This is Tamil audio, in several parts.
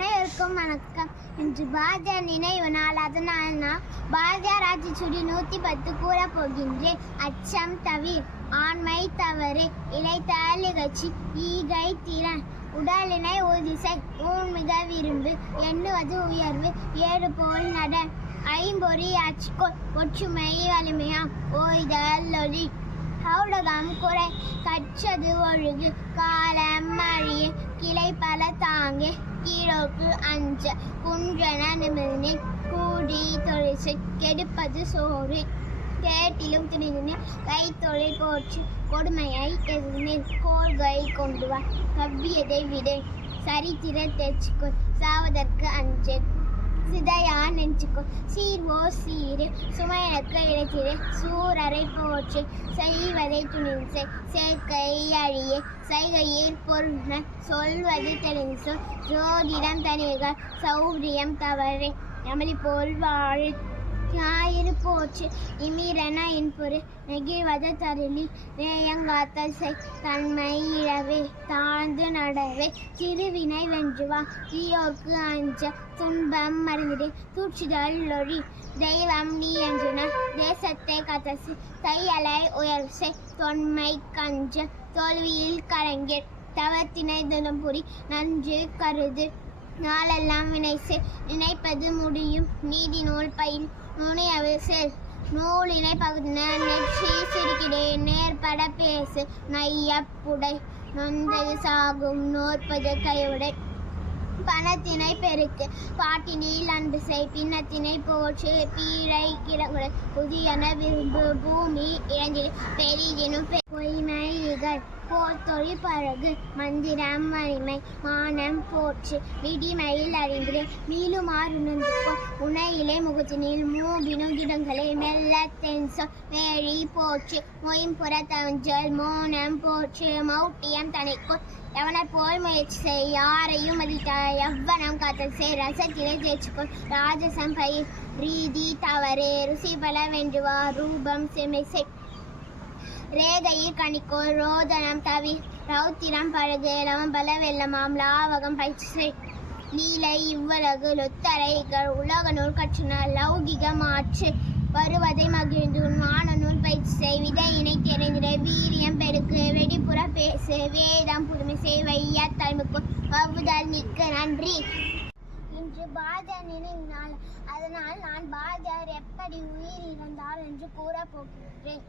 அனைவருக்கும் வணக்கம். இன்று பாரதியார் நினைவு நாள். அதனால் நான் பாரதியார் ஆட்சி சுடி 110 கூற போகின்றேன். அச்சம் தவிர், ஆண்மை தவறு, இலைத்தாள் இகழ்ச்சி, ஈகை திறன், உடலினை ஒதிசை, ஊன்மிக விரும்பு, எண்ணுவது உயர்வு, ஏறு போல் நட, ஐம்பொறி ஆட்சிக்கோள், ஒற்றுமை வலிமையாம், ஓய்தல் ஒளி, கௌடகம் குறை, கற்றது ஒழுகு, காலம் அழிய, கிளை பல தாங்கே, கீழோக்கு அஞ்ச, குன்றன நிமிர்ந்து, கூடி தொழிற்சை, கெடுப்பது சோறு, கேட்டிலும் திணிந்து, கைத்தொழில் போற்றி, கொடுமையை எதிர்நேர், கோள்கை கொண்டு வா, கவ்வியதை விடு, சரித்திர தேர்ச்சிக்கொள், சாவதற்கு அஞ்சு, சிதையா நெஞ்சுக்கோ, சீர்வோ சீரு, சுமையனுக்கு இழைத்திரு, சூரரை போற்றி, செய்வதை துணிந்து, சேர்க்கை அழிய, செய்கையில் பொருள், சொல்வது தெளிந்து, ஜோதிடம் தனிகள், சௌரியம் தவறு, எமலி போல் வாழ, ஞாயிறு போற்று, இமிரன இன்புறு, நெகிழ்வது தருளி, நேயங்காத்தல் செய், தன்மை இழவே, தாழ்ந்து நடவே, திருவினை வென்றுவா, தீயோர்க்கு அஞ்ச, துன்பம் மறந்திடு, தூற்றுதல் ஒழி, தெய்வம் நீ என்றன, தேசத்தை கத்தசி, தையலை உயர்சை, தொன்மை கஞ்ச, தோல்வியில் கலைஞர், தவத்தினை தினம்புரி, நன்று கருது, நாளெல்லாம் வினைசே, நினைப்பது முடியும், நீதி நூல் பயில், நுனியவு செல், நூலினை பகுதின, நெற்றி சிறுகிடே, நேர்பட பேசு, நையப்புடை, நொந்தது சாகும், நோற்பது கையுடை, பணத்தினை பெருக்கு, பாட்டினில் அன்பு செய், பின்னத்தினை போற்று, பீழை கிழங்குடை, புதியன விரும்பு, பூமி இழந்திடு, பெரிதினும் பொய்மை இகழ், போர் தொழில் பழகு, மந்திரம் வலிமை, மானம் போற்று, விடிமையில் அறிந்திரு, மீளுமாறு நந்துக்கோ, உனையிலே முகத்தினில் மூபினும் கிடங்களை, மெல்ல தென்சொ வேழி போற்று, மொயம்புற தவஞ்சல், மோனம் போற்று, மௌட்டியம் தனைக்கோ, எவனர் போல் முயற்சி செய், யாரையும் மதித்தாய், எவ்வனம் காத்தல் செய், ரசத்திலே தேர்ச்சிக்கொள், ராஜசம் பயிர், ரீதி தவறு, ருசி பல வென்றுவா, ரூபம் செம்மை செய், ரேகையில் கணிக்கோள், ரோதனம் தவிர், ரௌத்திரம் பழகு, லவம்பல வெள்ளமாம், லாவகம் பயிற்சி செய், லீலை இவ்வளகு லொத்தரைகள், உலக நூல் கற்றுனார், லௌகிக மாற்று, வருவதை மகிழ்ந்து, மான நூல் பயிற்சி செய், விதையினை தெரிந்திட, வீரியம் பெருக்கு, வெடிப்புற பேசு, வேதம் புதுமை செய், வைய தலைமுக்கு வவ்வுதல் மிக்க. நன்றி. இன்று பாரதியார் நினைவு நாள். அதனால் நான் பாரதியார் எப்படி உயிர் இழந்தார் என்று கூறப் போகின்றேன்.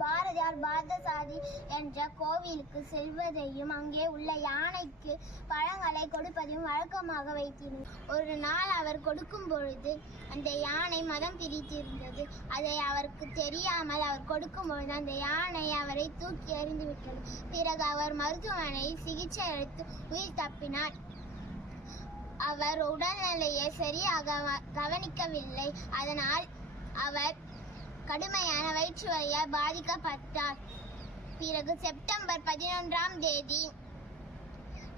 பாரதியார் பார்த்தசாரதி என்ற கோவிலுக்கு செல்வதையும் அங்கே உள்ள யானைக்கு பழங்களை கொடுப்பதையும் வழக்கமாக வைத்திருந்தார். ஒரு நாள் அவர் கொடுக்கும் பொழுது அந்த யானை மதம் பிரித்திருந்தது. அதை அவருக்கு தெரியாமல் அவர் கொடுக்கும் பொழுது அந்த யானை அவரை தூக்கி எறிந்து விட்டது. பிறகு அவர் மருத்துவமனையில் சிகிச்சை அளித்து உயிர் தப்பினார். அவர் உடல்நிலையை சரியாக கவனிக்கவில்லை. அதனால் அவர் கடுமையான வயிற்று வலியால் பாதிக்கப்பட்டார். பிறகு செப்டம்பர் 11ஆம் தேதி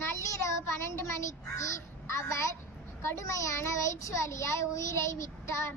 நள்ளிரவு 12 மணிக்கு அவர் கடுமையான வயிற்று வலியால் உயிரை விட்டார்.